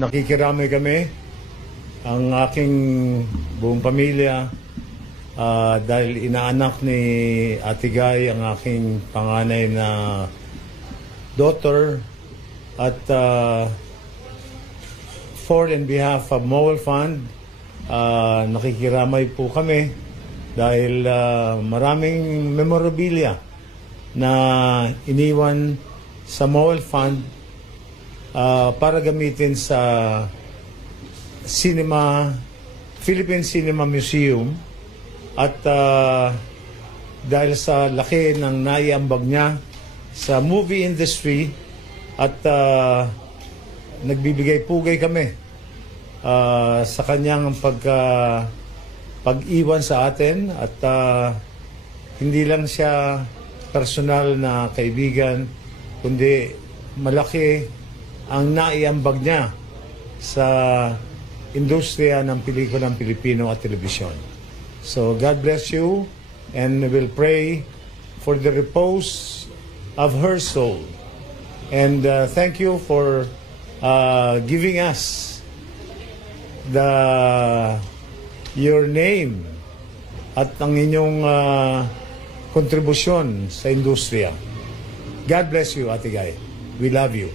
Nakikiramay kami, ang aking buong pamilya, dahil inaanak ni Ate Guy ang aking panganay na daughter, at for and behalf of Mowal Fund, nakikiramay po kami dahil maraming memorabilia na iniwan sa Mowal Fund para gamitin sa Philippine Cinema Museum, at dahil sa laki ng naiambag niya sa movie industry, at nagbibigay pugay kami sa kanyang pag-iwan sa atin, at hindi lang siya personal na kaibigan, kundi malaki ang naiambag niya sa industriya ng pelikulang Pilipino at telebisyon. So God bless you, and we'll pray for the repose of her soul. And thank you for giving us your name at ang inyong kontribusyon sa industriya. God bless you, Ate Guy. We love you.